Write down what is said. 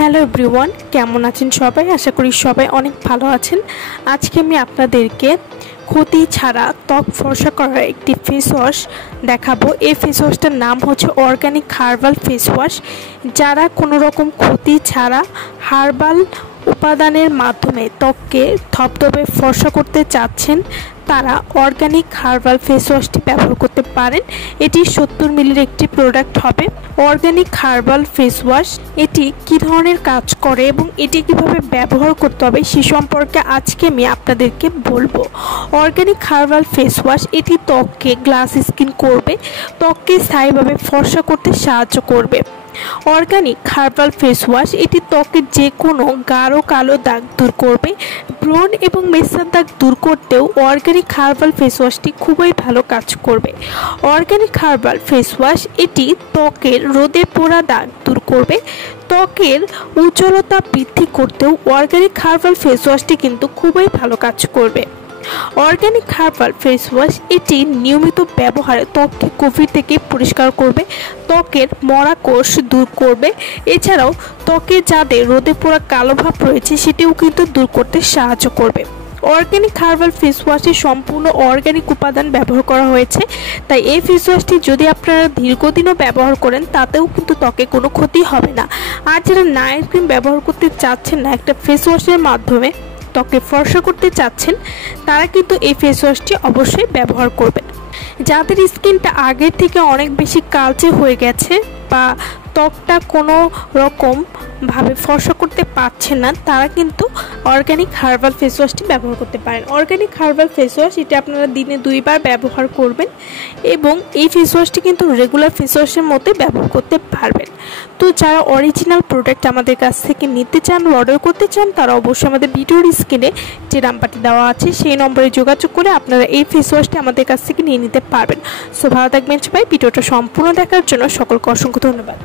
Hello everyone, কেমন আছেন সবাই? আশা করি সবাই অনেক ভালো আছেন। আজকে আমি আপনাদেরকে ক্ষতি ছাড়া ত্বক ফর্সা করার একটি ফেস ওয়াশ দেখাবো। এই ফেস ওয়াশটার নাম হচ্ছে অর্গানিক হার্বাল ফেস ওয়াশ। যারা কোনো রকম ক্ষতি ছাড়া হার্বাল উপাদানের মাধ্যমে ত্বককে ধবধবে ফর্সা করতে চাচ্ছেন, তারা অর্গানিক হার্বাল ফেস ওয়াশটি ব্যবহার করতে পারেন। এটি 70 মিলির একটি প্রোডাক্ট হবে। অর্গানিক হার্বাল ফেস ওয়াশ এটি কী ধরনের কাজ করে এবং এটি কিভাবে ব্যবহার করতে হবে সে সম্পর্কে আজকে আমি আপনাদেরকে বলবো। অর্গানিক হার্বাল ফেস ওয়াশ এটি ত্বককে গ্লাস স্কিন করবে, ত্বককে স্থায়ীভাবে ফর্সা করতে সাহায্য করবে। অর্গানিক হার্বাল ফেস ওয়াশ এটি ত্বকের যে কোনো গাঢ় কালো দাগ দূর করবে। ব্রণ এবং মেসার দাগ দূর করতেও অর্গানিক হার্বাল ফেস ওয়াশটি খুবই ভালো কাজ করবে। অর্গানিক হার্বাল ফেস ওয়াশ এটি ত্বকের রোদে পোড়া দাগ দূর করবে। ত্বকের উজ্জ্বলতা বৃদ্ধি করতেও অর্গানিক হার্বাল ফেস ওয়াশটি কিন্তু খুবই ভালো কাজ করবে। অর্গানিক হার্বাল ফেস ওয়াশ এটি নিয়মিত ব্যবহারে ত্বককে গভীর থেকে পরিষ্কার করবে, ত্বকের মরা কোষ দূর করবে। এছাড়াও ত্বকে যাদের রোদে পোড়া কালো ভাব রয়েছে সেটিও কিন্তু দূর করতে সাহায্য করবে। অর্গানিক হার্বাল ফেস ওয়াশে সম্পূর্ণ অর্গানিক উপাদান ব্যবহার করা হয়েছে, তাই এই ফেস ওয়াশটি যদি আপনারা দীর্ঘদিনও ব্যবহার করেন তাতেও কিন্তু ত্বকে কোনো ক্ষতি হবে না। আর যারা নাইট ক্রিম ব্যবহার করতে চাচ্ছেন না, একটা ফেস ওয়াশের মাধ্যমে ত্বকে ফর্সা করতে চাচ্ছেন, তারা কিন্তু এই ফেস ওয়াশটি অবশ্যই ব্যবহার করবেন। যাদের স্কিনটা আগের থেকে অনেক বেশি কালচে হয়ে গেছে বা ত্বকটা কোনো রকমভাবে ফর্সা করতে পারছে না, তারা কিন্তু অর্গানিক হার্বাল ফেস ওয়াশটি ব্যবহার করতে পারেন। অর্গানিক হার্বাল ফেস ওয়াশ এটি আপনারা দিনে 2 বার ব্যবহার করবেন এবং এই ফেস ওয়াশটি কিন্তু রেগুলার ফেস ওয়াশের মধ্যে ব্যবহার করতে পারবেন। তো যারা অরিজিনাল প্রোডাক্ট আমাদের কাছ থেকে নিতে চান, অর্ডার করতে চান, তারা অবশ্যই আমাদের ভিডিওর স্ক্রিনে যে নাম্বারটি দেওয়া আছে সেই নম্বরে যোগাযোগ করে আপনারা এই ফেস ওয়াশটি আমাদের কাছ থেকে নিয়ে নিতে পারবেন। সো ভালো থাকবেন সবাই। ভিডিওটা সম্পূর্ণ দেখার জন্য সকলকে অসংখ্য ধন্যবাদ।